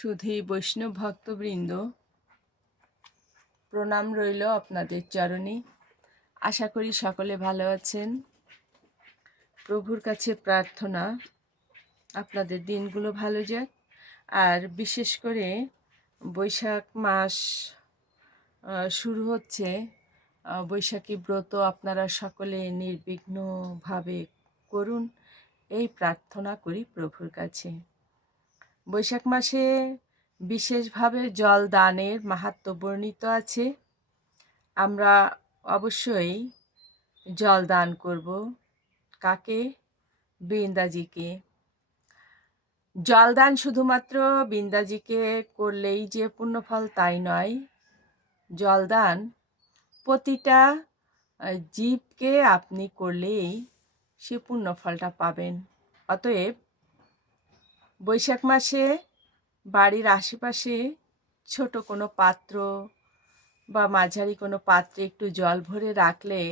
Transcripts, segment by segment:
সুধী বৈষ্ণব ভক্তবৃন্দ। প্রণাম রইল আপনাদের চরণে। আশা করি সকলে ভালো আছেন। প্রভুর কাছে প্রার্থনা। আপনাদের দিনগুলো ভালো যাক। আর বিশেষ করে বৈশাখ মাস শুরু হচ্ছে। বৈশাখী ব্রত আপনারা সকলে নির্বিঘ্নভাবে করুন। এই প্রার্থনা করি প্রভুর কাছে। বৈশাখ মাসে বিশেষভাবে জল দানের মাহাত্ম বর্ণিত আছে। আমরা অবশ্যই জল দান করব। কাকে? বৃন্দাজিকে। জলদান শুধুমাত্র বৃন্দাজিকে করলেই যে পুণ্যফল তাই নয়। জলদান প্রতিটা জীবকে আপনি করলেই সে পুণ্যফলটা পাবেন। অতএব বৈশাখ মাসে বাড়ির আশেপাশে ছোট কোনো পাত্র বা মাঝারি কোনো পাত্রে একটু জল ভরে রাখলে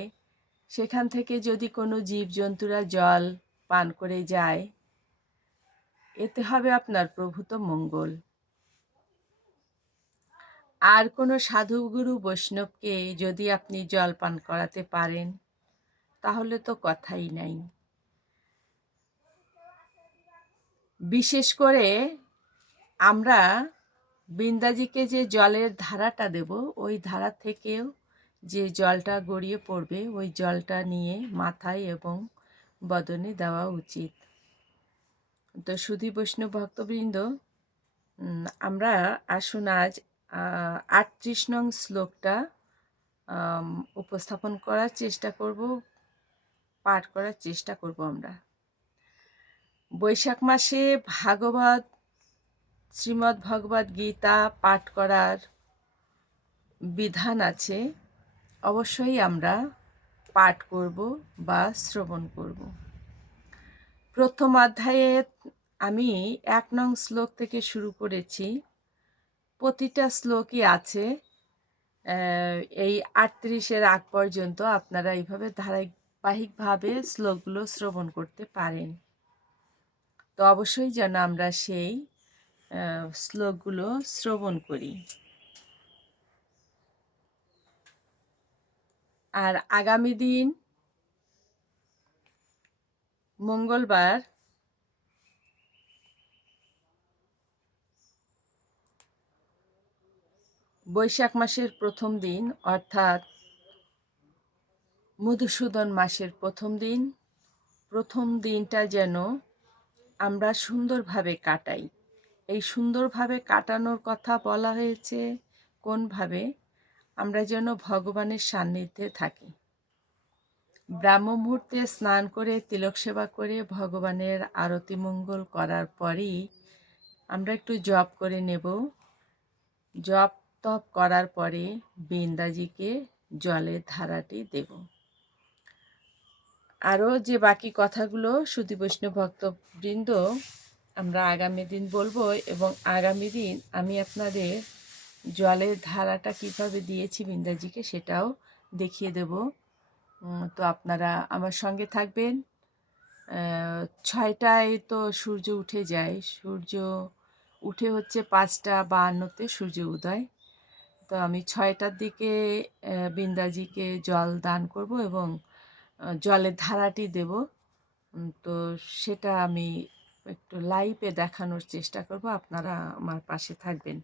সেখান থেকে যদি কোনো জীবজন্তুরা জল পান করে যায়, এতে হবে আপনার প্রভূত মঙ্গল। আর কোনো সাধুগুরু বৈষ্ণবকে যদি আপনি জল পান করাতে পারেন, তাহলে তো কথাই নাই। বিশেষ করে আমরা বৃন্দাজিকে যে জলের ধারাটা দেব, ওই ধারা থেকেও যে জলটা গড়িয়ে পড়বে, ওই জলটা নিয়ে মাথায় এবং বদনে দেওয়া উচিত। তো সুধী বৈষ্ণব ভক্তবৃন্দ আমরা আসুন আজ আটত্রিশ নং শ্লোকটা উপস্থাপন করার চেষ্টা করব, পাঠ করার চেষ্টা করব আমরা। বৈশাখ মাসে ভাগবত, শ্রীমদ্ ভগবদ গীতা পাঠ করার বিধান আছে। অবশ্যই আমরা পাঠ করব বা শ্রবণ করব। প্রথম অধ্যায়ে আমি এক নং শ্লোক থেকে শুরু করেছি। প্রতিটা শ্লোকই আছে। এই আটত্রিশের আগ পর্যন্ত আপনারা এইভাবে ধারাবাহিকভাবে শ্লোকগুলো শ্রবণ করতে পারেন। তো অবশ্যই যেন আমরা সেই শ্লোকগুলো শ্রবণ করি। আর আগামী দিন মঙ্গলবার বৈশাখ মাসের প্রথম দিন, অর্থাৎ মধুসূদন মাসের প্রথম দিন, প্রথম দিনটা যেন আমরা সুন্দরভাবে কাটাই। এই সুন্দরভাবে কাটানোর কথা বলা হয়েছে কোনভাবে? আমরা যেন ভগবানের সান্নিধ্যে থাকি। ব্রাহ্ম মুহূর্তে স্নান করে, তিলক সেবা করে ভগবানের আরতি মঙ্গল করার পরেই আমরা একটু জপ করে নেব। জপ তপ করার পরে বৃন্দাজিকে জলের ধারাটি দেব। আরও যে বাকি কথাগুলো সুধী বৈষ্ণব ভক্তবৃন্দ আমরা আগামী দিন বলব এবং আগামী দিন আমি আপনাদের জলের ধারাটা কীভাবে দিয়েছি বৃন্দাজিকে সেটাও দেখিয়ে দেব। তো আপনারা আমার সঙ্গে থাকবেন। ছয়টায় তো সূর্য উঠে যায়। সূর্য উঠে হচ্ছে পাঁচটা বাহান্নতে সূর্য উদয়। তো আমি ছয়টার দিকে বৃন্দাজিকে জল দান করব এবং জলের ধারাটি দেব। তো সেটা আমি একটু লাইভে দেখানোর চেষ্টা করব। আপনারা আমার পাশে থাকবেন।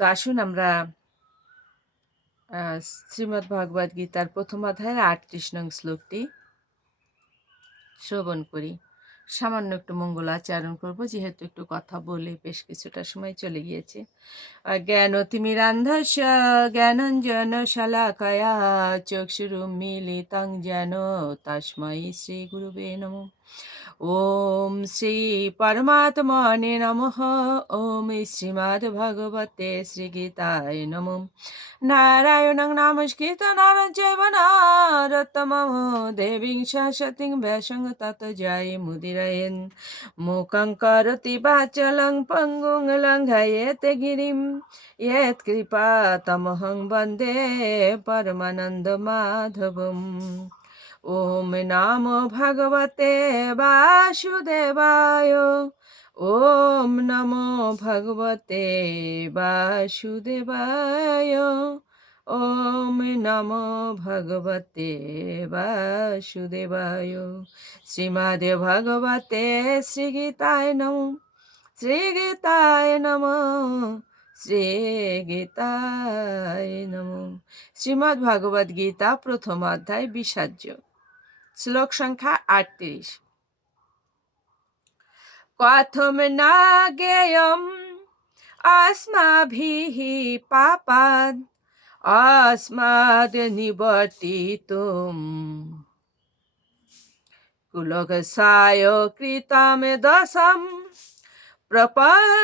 তো আসুন আমরা শ্রীমদ্ ভগবদ গীতার প্রথম অধ্যায়ের আটত্রিশ নং শ্লোকটি শ্রবণ করি। সামান্য একটু মঙ্গলাচরণ করব। যেহেতু একটু কথা বলে বেশ কিছুটা সময় চলে গিয়েছে। জ্ঞান তিমিরান্ধস্য জ্ঞানঞ্জন শালাকায়া চক্ষুরু মিলিতাং যেন তাসময়ী শ্রী গুরুবে নমঃ। ওম শ্রী পরমাত্মনে নমঃ ওম শ্রীমদ্ ভগবতে শ্রীগীতায় নম নারায়ণ নমস্কৃত নারঞ্চৈব নারতম দেবীং সরস্বতীং ব্যাসং তত জয় মুদিরয়েন মুখং করতি বাচলং পঙ্গুং লঙ্ঘয়েত গিরিম ইয়েত কৃপা তমহং বন্দে পরমানন্দ মাধবম ওম নাম ভগবতে বাসুদেবায়। ওম নমো ভগবতে বাসুদেবায়। ওম নমো ভগবতে বাসুদেবায়। শ্রীমদ ভগবতে শ্রী গীতায় নম। শ্রী শ্রীগীতায় নম। শ্রীগীতায় নম। শ্রীমদ্ ভগবদ্গীতা প্রথম অধ্যায় বিসার্য শ্লোক সংখ্যা আটত্রিশ কথম না জ্ঞেয়ম अस्माभिः पापात् अस्माद् निवर्तितुम् कुलकसाय कृतं दशं প্রপসাদেভিः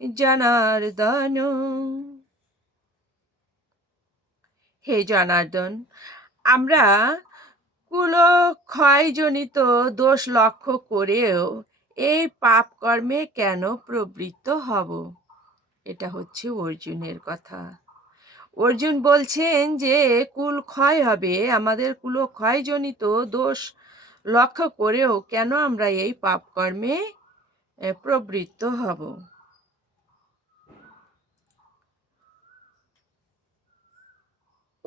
জনার্দন হে জনার্দন, আমরা কুলো ক্ষয়জনিত দোষ লক্ষ্য করেও এই পাপ কর্মে কেন প্রবৃত্ত হব? এটা হচ্ছে অর্জুনের কথা। অর্জুন বলছেন যে কুল ক্ষয় হবে, আমাদের কুল ক্ষয়জনিত দোষ লক্ষ্য করেও কেন আমরা এই পাপ কর্মে প্রবৃত্ত হব?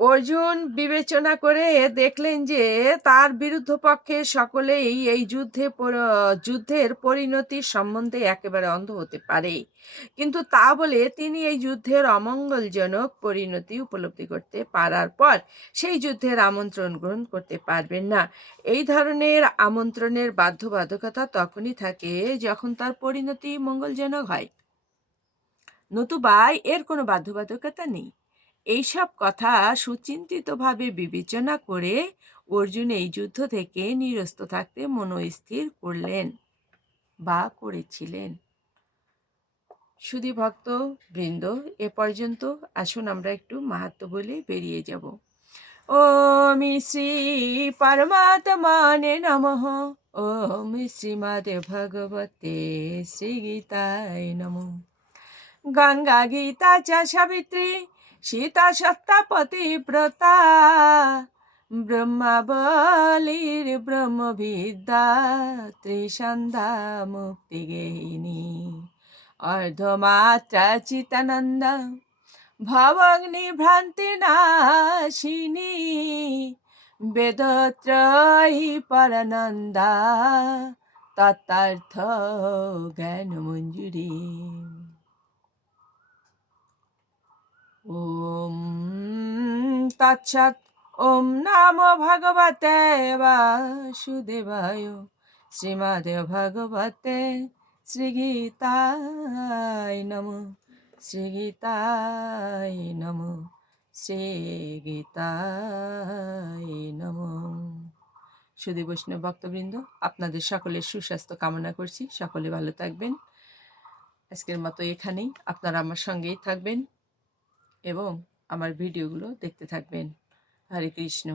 অর্জুন বিবেচনা করে দেখলেন যে তার বিরুদ্ধ পক্ষে সকলেই এই যুদ্ধে যুদ্ধের পরিণতির সম্বন্ধে একেবারে অন্ধ হতে পারে। কিন্তু তা বলে তিনি এই যুদ্ধের অমঙ্গলজনক পরিণতি উপলব্ধি করতে পারার পর সেই যুদ্ধের আমন্ত্রণ গ্রহণ করতে পারবেন না। এই ধরনের আমন্ত্রণের বাধ্যবাধকতা তখনই থাকে যখন তার পরিণতি মঙ্গলজনক হয়। নতুবা এর কোনো বাধ্যবাধকতা নেই। এইসব কথা সুচিন্তিতভাবে বিবেচনা করে অর্জুন এই যুদ্ধ থেকে নিরস্ত থাকতে মনস্থির করলেন বা করেছিলেন। সুধী ভক্ত বৃন্দ, এ পর্যন্ত। আসুন আমরা একটু মাহাত্ম বলে বেরিয়ে যাব। ওম শ্রী পরমাত্মানে নমঃ। ওম শ্রীমদ ভগবতে শ্রী গীতায় নমঃ। গঙ্গা গীতা চ সাবিত্রী সীতা সত্তাপতি ব্রতা ব্রহ্মাবলীর ব্রহ্মবিদ্যা, ত্রিসন্ধ্যা মুক্তিগেহিনী। অর্ধমাত্রা চিতানন্দ ভবগ্নি ভ্রান্তি নাশিনী বেদত্রয়ী পরানন্দা তত্তার্থ জ্ঞান মঞ্জুরী ওম তৎসৎ। ওম নাম ভগবতে বাসুদেবায়। শ্রীমদ ভগবতে শ্রীগীতায় নম। শ্রীগীতায় নম। শ্রীগীতায় নম। সুদী বৈষ্ণব ভক্তবৃন্দ, আপনাদের সকলের সুস্বাস্থ্য কামনা করছি। সকলে ভালো থাকবেন। আজকের মতো এখানেই। আপনারা আমার সঙ্গেই থাকবেন। এবং আমার ভিডিওগুলো দেখতে থাকবেন। হরে কৃষ্ণ।